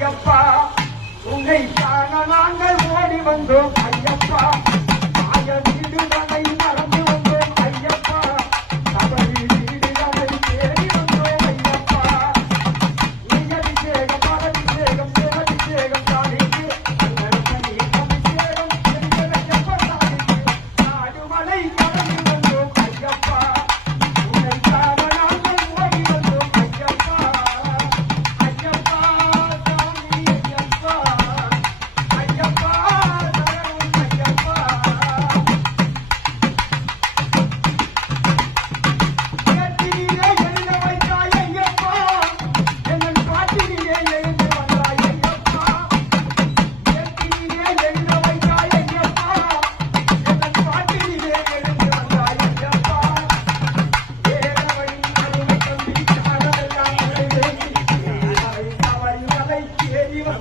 ஐயப்பா உன்னை காண நாங்கள் ஓடி வந்தோம்.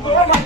Oh Come on.